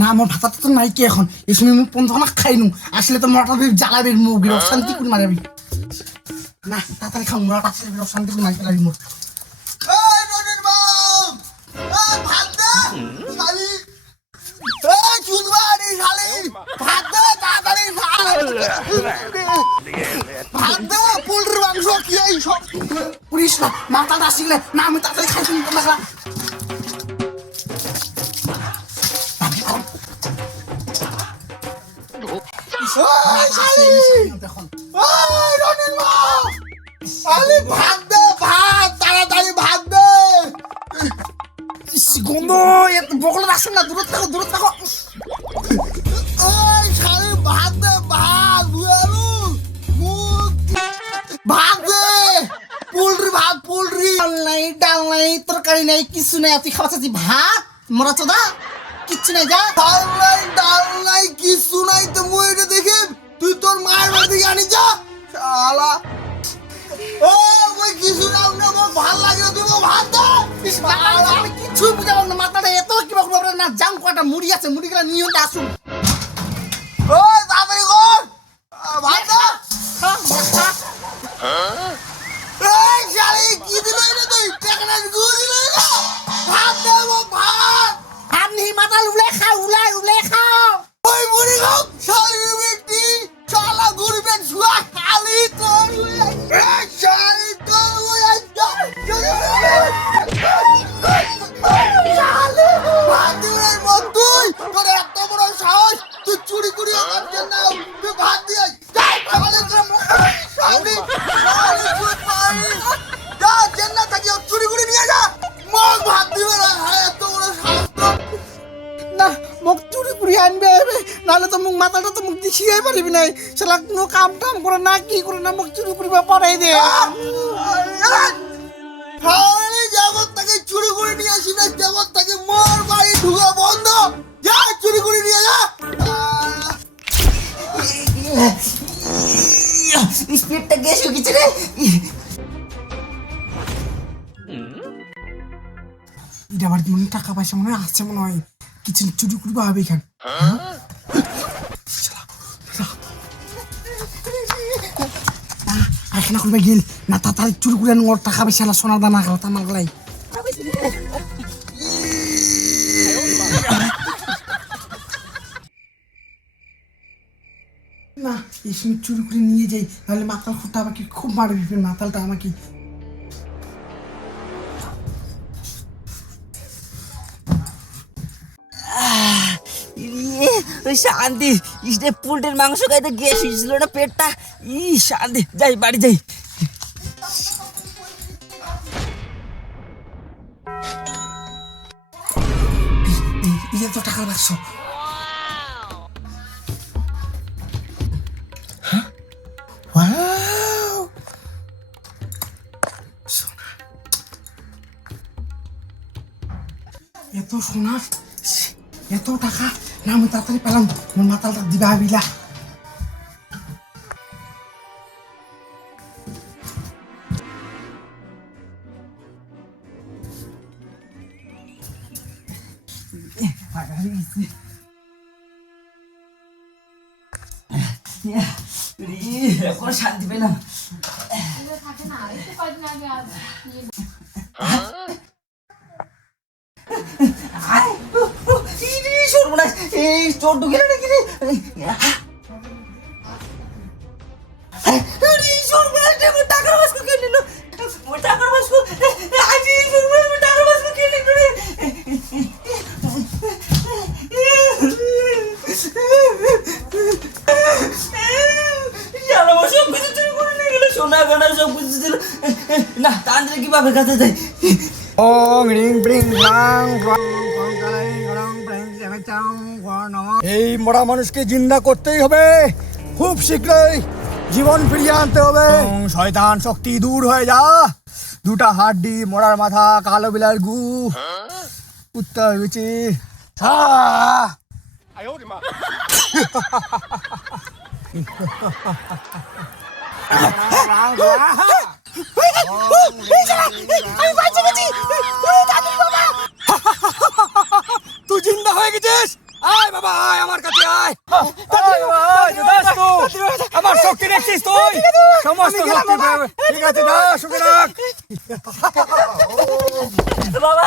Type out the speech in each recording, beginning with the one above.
না আমার ভাতা তো নাই কি এখন। এই সময় মুখ পন্থ না খাই নু আসলে তো মরাটা ভেবে জ্বালাবি মুখ অশান্তি করে মারাবি না, তাড়াতাড়ি খাও মরাটা আসলে অশান্তি করে মারি ফেলাবি মুখ পুলিশ না মাথাটা আসলে না, আমি তাড়াতাড়ি খাই শালি ভাত দে ভাত তাড়াতাড়ি ভাত দে। গন্ধ এত বকলে আসেন না দূরত থাকো দূরত থাকো। এই শালি ভাত দে ভাত বুয়ালু মুখ। দে, পোল্ট্রি ভাত পোল্ট্রি। নাই, ডাল নাই, তরকারি নাই, কিছু নাই, তুই খাওয়া চাচ্ছি ভাত, মরা চোদা, কিচ্ছু নাই, যা। ডাল নাই ডাল নাই, কিছু নাই, তো মুই এটা দেখি তুই তোর মায়ের বাড়ি আনি যা। শালা। ও, ওই কিছু ভালো লাগে না আমার ভাত দে আমি না, মাথাটা এত কি করব না, জাম কটা মুড়ি আছে মুড়ি গুলা নিয়ে আসুন। মাথাটা তো মুখ দেখিয়ে পারিবি নাই। শালা কোনো কাম টাম করে না কি করে না মোক চুরি করিবা পারাই দে। জগৎ থেকে চুরি করে নিয়ে আসি না জগৎ থেকে মোর বাড়ি ঢুকা বন্ধ। যা চুরি করে নিয়ে যা। স্পিডটা গেছে কিছু রে? এটা আবার মনে টাকা পয়সা মনে হয় আছে মনে হয়। কিছু চুরি করবা হবে এখান। এখানে করবে গেল। না তাড়াতাড়ি চুরি করে ওর টাকা বেশি আলা সোনার দানা গেল তামাল গলাই। না, এই সময় চুরি করে নিয়ে যাই তাহলে মাতাল খুঁটা আমাকে খুব মারবে, মাতালটা আমাকে। ওই শান্তি, ইসে পুলটের মাংস খাইতে গ্যাস হয়েছিল না পেটটা? ই শান্তি, যাই, বাড়ি যাই। হ্যাঁ? এত সোনা, এত টাকা। না আমি তাড়াতাড়ি পেলাম মোর মাতালটা দিবা বিলা এখন শান্তি পেলাম একটু কয়দিন আগে আর নিয়ে আয়, উ, উ, ই রে, সর্বনাশ এই চোর ঢুকে গেল নাকি রে? আরে, সর্বনাশ রে, আমার টাকার বাস্কু কে নিল। টাকার কে সোনা গানা সব কিছু ছিল না তান্ত্রিক কীভাবে কাছে যায়? ওং রিং ব্রিং রাং। এই মরা মানুষকে জিন্দা করতেই হবে খুব শীঘ্রই জীবন ফিরিয়ে আনতে হবে শয়তান শক্তি দূর হয়ে যা দুটা হাড্ডি মরার মাথা কালো বিলার গু উত্তর বিচি তুই জিন্দা হয়ে গেছিস আয় বাবা আয় আমার কাছে আয় আয় বাবা, আয়, যথাস্তু। আমার শক্তি দেখছিস তুই সমস্ত শক্তি পাবে। ঠিক আছে যা সুখে রাখ বাবা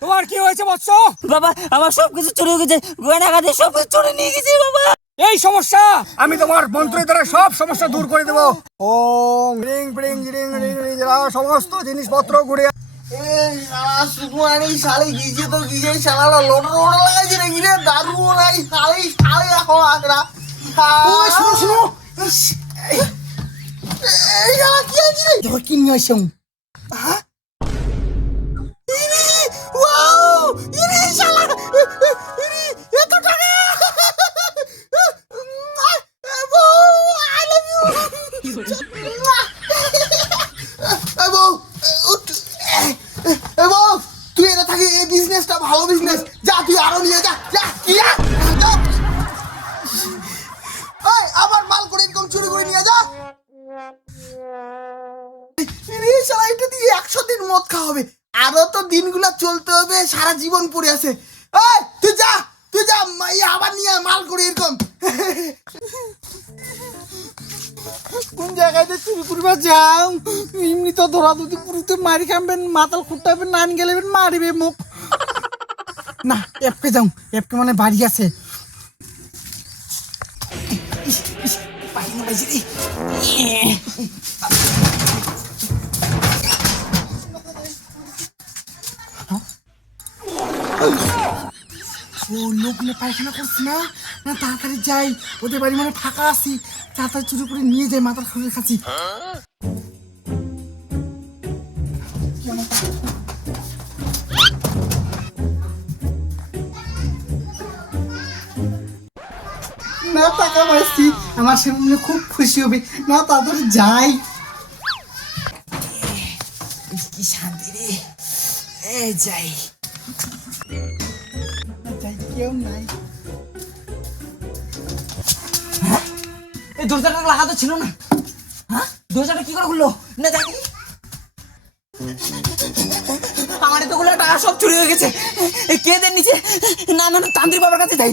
তোমার কি হয়েছে বৎস বাবা আমার সব কিছু চুরি হয়ে গেছে। গয়না গাছে সব কিছু চুরি নিয়ে গেছে বাবা। এই সমস্যা আমি তোমার মন্ত্রের দ্বারা সব সমস্যা দূর করে দেবো। ওম রিং রিং রিং রিং সমস্ত জিনিসপত্র ঘুরে এই কি আছে রে দেখো কি নিয়ে আসছে ইনি ওয়াও ইনি শালা ইনি এত টাকা আই লাভ ইউ এবং এবং তুই এটা থাকি এই বিজনেসটা ভালো বিজনেস যা তুই আরও নিয়ে যা খাওয়া হবে। আরও তো দিনগুলো চলতে হবে সারা জীবন পড়ে আছে। তুই যা তুই যা আবার নিয়ে মাল করে এরকম। কোন জায়গায় যে চুরি করবা যাও। এমনি তো ধরা দুদি পুরুতে মারি খাবেন মাতাল খুঁটাবেন নান গেলেবেন মারিবে মুখ। না এপকে যাও এপকে মানে বাড়ি আছে। ইস, ইস, ও লোক নিয়ে পায়খানা করছি না? না, তাড়াতাড়ি যাই। ওদের বাড়ি মানে ফাঁকা আছি। তাড়াতাড়ি চুরি করে নিয়ে যাই মাথার খালের কাছে। না, টাকা পাইছি। আমার সামনে খুব খুশি হবে। না, তাড়াতাড়ি যাই। কি শান্তি রে। এ, যাই। কেউ নাই। এই দরজাটা লাগাতো ছিল না। হ্যাঁ? দরজাটা কি করে খুললো? না দেখি। আমার এতগুলো টাকা সব চুরি হয়ে গেছে। কে দেন নিচে? না না না তান্ত্রিক বাবার কাছে যাই।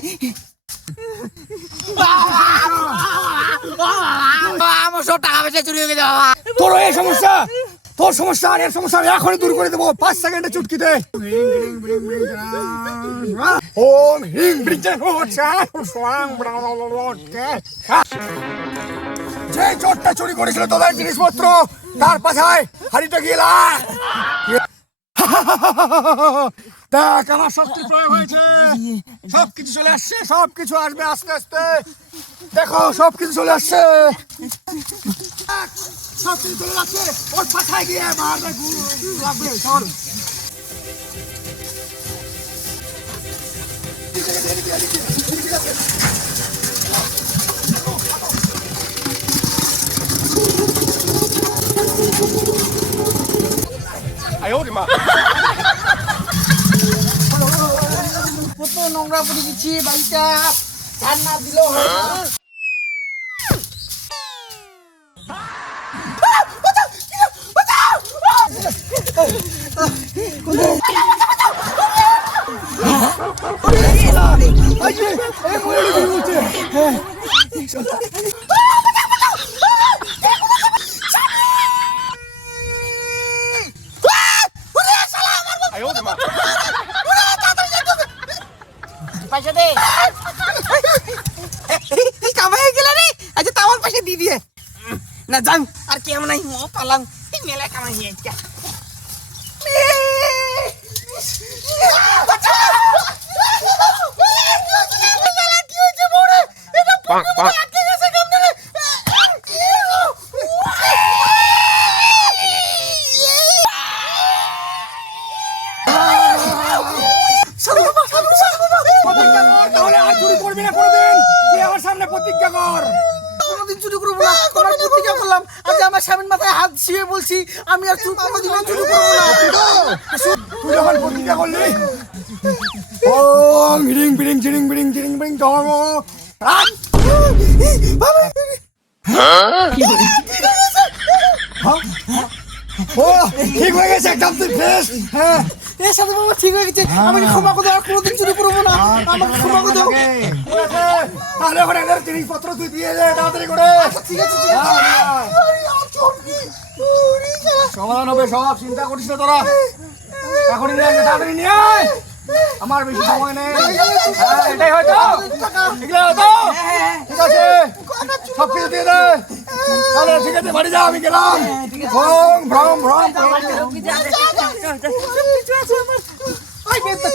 আমার সব টাকা পয়সা চুরি হয়ে গেছে বাবা। তোর এই সমস্যা? তোর সমস্যা আর এর সমস্যা আমি এখনই দূর করে দেবো। পাঁচ সেকেন্ডে চুটকিতে ওম হিং ব্রিং জং হো চা সোয়াং যে চোরটা চুরি করেছিল তোদের জিনিসপত্র তার পাছায় হাড়িটা গেলা দেখ আমার শক্তি প্রয়োগ হয়েছে সব কিছু চলে আসছে সব কিছু আসবে আস্তে আস্তে দেখো সব কিছু চলে আসছে সব কিছু চলে যাচ্ছে ওর পাছায় গিয়ে মারবে লাগবে চল কত নোংরা পড়ে গেছি বাড়িটা ধান না দিল পয়সা দে কামাই গেল রে আচ্ছা তামার পয়সা দিয়ে দিয়ে। না, যান। আর কেমন নাই ও পালাম। মেলা কামাই হয়েছে কোনোদিন আমার সামনে প্রতিজ্ঞা কর কোনোদিন চুরি করব না তোমার প্রতিজ্ঞা করলাম আজ আমার স্বামীর মাথায় হাত শুয়ে বলছি আমি আর চুরি কোনোদিনও চুরি করব না তুই যখন প্রতিজ্ঞা করলি ওম হিড়িং বিড়িং ঝিড়িং বিড়িং ঝিড়িং বিড়িং ধর্ম রাখ ও ঠিক হয়ে গেছে একদম তুই ফ্রেশ হ্যাঁ এর সাথে বাবা ঠিক হয়ে গেছে আমি ক্ষমা করে আর কোনোদিন চুরি করব না আমাকে ক্ষমা করে দাও? তাহলে ওখানে এদের জিনিসপত্র তুই দিয়ে দে তাড়াতাড়ি করে ঠিক আছে ঠিক আছে সমাধান হবে, সব চিন্তা করিস না তোরা এখনই নিয়ে তাড়াতাড়ি নিয়ে আয় আমার বেশি সময় নেই। হ্যাঁ, এটাই হয়তো। এগুলো হয়তো ঠিক আছে। সব কিছু দিয়ে দে। তাহলে ঠিক আছে বাড়ি যা আমি গেলাম। ভ্রম ভ্রম ভ্রম। চা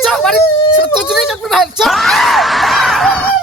চল বাড়ি। চা তো ভাই চল।